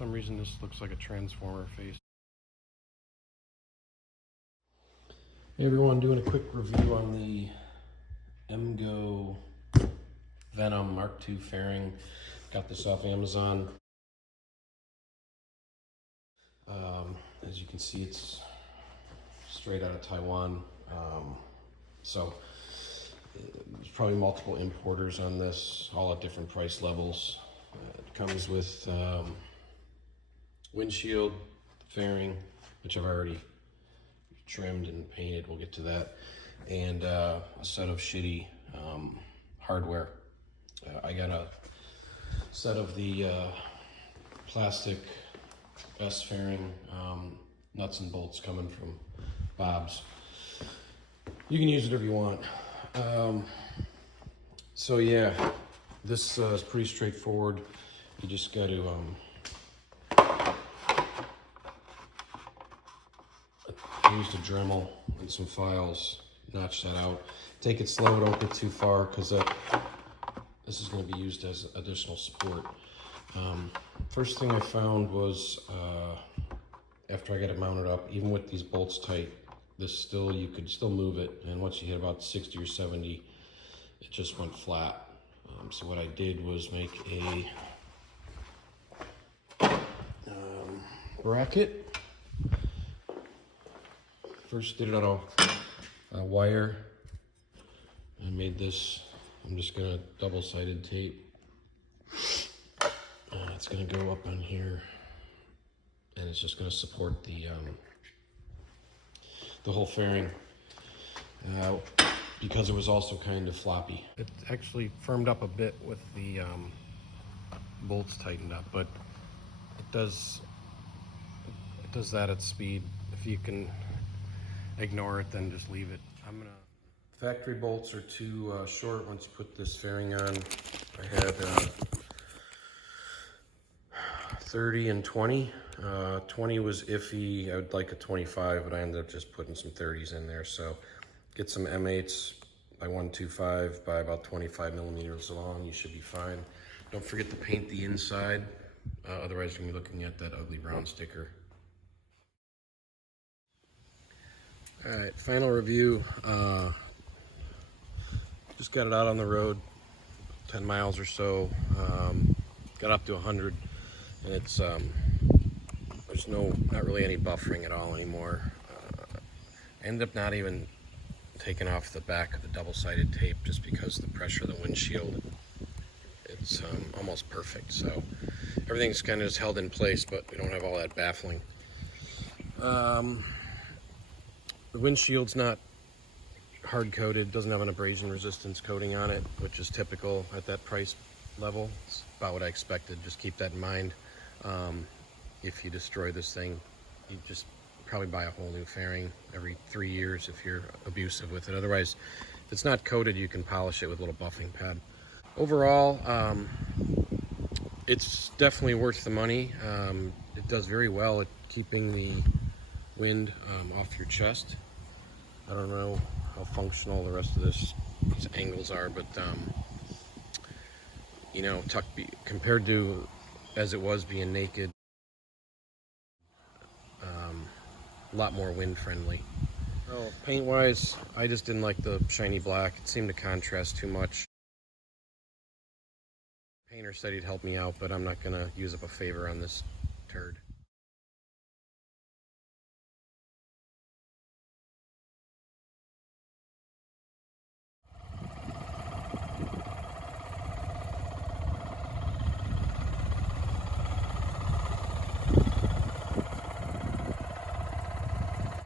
some reason this looks like a transformer face. Hey everyone, doing a quick review on the Emgo Venom Mark II fairing. Got this off Amazon. As you can see, it's straight out of Taiwan. So there's probably multiple importers on this, all at different price levels. It comes with windshield, fairing, which I've already trimmed and painted. We'll get to that, and a set of shitty hardware. I got a set of the plastic S fairing nuts and bolts coming from Bob's. You can use it if you want. So yeah, this is pretty straightforward. You just got to use the Dremel and some files, notch that out. Take it slow, don't get too far, because this is going to be used as additional support. First thing I found was after I got it mounted up, even with these bolts tight, you could still move it, and once you hit about 60 or 70, it just went flat. So what I did was make a bracket. First did it out of wire. I made this. I'm just gonna double-sided tape. It's gonna go up on here, and it's just gonna support the whole fairing, because it was also kind of floppy. It actually firmed up a bit with the bolts tightened up, but it does that at speed. If you can ignore it, then just leave it. Factory bolts are too short once you put this fairing on. I had 30 and 20. 20 was iffy. I would like a 25, but I ended up just putting some 30s in there. So get some M8s by 125 by about 25 millimeters long. You should be fine. Don't forget to paint the inside. Otherwise, you're gonna be looking at that ugly brown sticker. All right, final review. Just got it out on the road, 10 miles or so. Got up to 100, and it's there's not really any buffering at all anymore. I ended up not even taking off the back of the double-sided tape just because the pressure of the windshield, it's almost perfect. So everything's kind of just held in place, but we don't have all that baffling. The windshield's not hard coated, doesn't have an abrasion resistance coating on it, which is typical at that price level. It's about what I expected. Just keep that in mind. If you destroy this thing, you just probably buy a whole new fairing every 3 years if you're abusive with it. Otherwise, if it's not coated, you can polish it with a little buffing pad. Overall, it's definitely worth the money. It does very well at keeping the wind off your chest. I don't know how functional the rest of these angles are, but you know, compared to as it was being naked, a lot more wind friendly. Oh, paint wise, I just didn't like the shiny black. It seemed to contrast too much. Painter said he'd help me out, but I'm not gonna use up a favor on this turd.